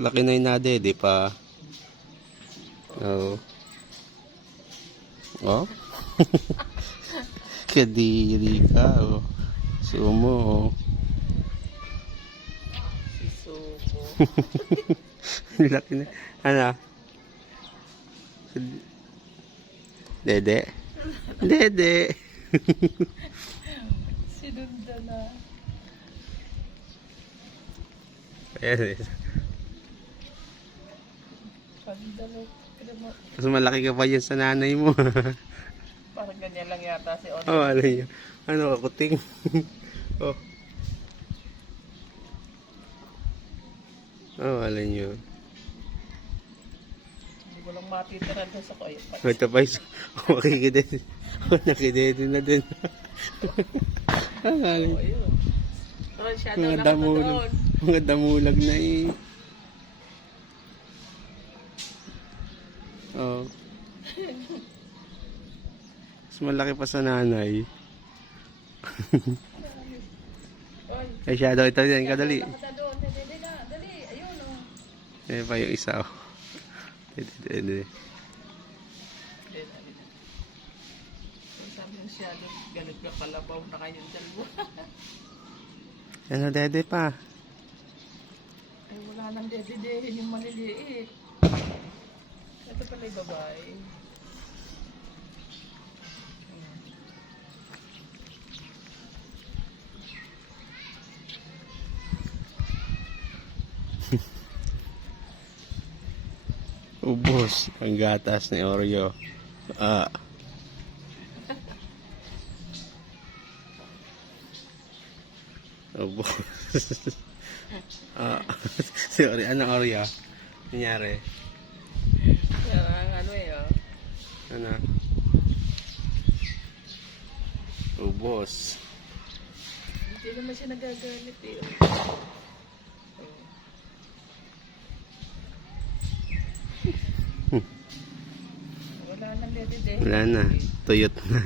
Laki na yung nadede pa. Oo. Oh. Kadiri ka, oh. Sumo, oh. Laki na. Ano? Dede? Dede! Sinunda na. Ayan. Mas malaki ka pa yan sa nanay mo. Parang ganyan lang yata si Oda. oh, yun? Ano, kuting? oh. Oh, alam nyo. Hindi ko lang matitira doon sa kuya. Ito pa yung makikidin. Oh, nakidin na din. Ah, alam. Oh, Mga damulag. Mga damulag na eh. Oh. Mas malaki pa sa nanay. Ay, siya daw ito din. Kadali. oh. Eh, pa yung isa. Oh. Dede, dede. Na. So, sabi ng siya doon, ganit ka kalabaw na kayong dalawa. Ano, dede pa. Ay, wala nang dedidehin yung maliliit. Ito pala yung babae. Ubos ang gatas ni Oreo. Ah. Ubos. ah. si Oreo. Ano Oreo? Nangyari? Yan ang ano eh, oh. Ano? Ubos. Hindi naman siya nagagalit eh. Oh. Wala dedidehin. Wala na. Tuyot na.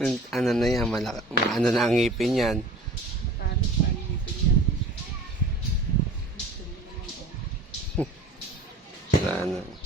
Ano na yan? Malaki, ano na ang ngipin yan? Wala na.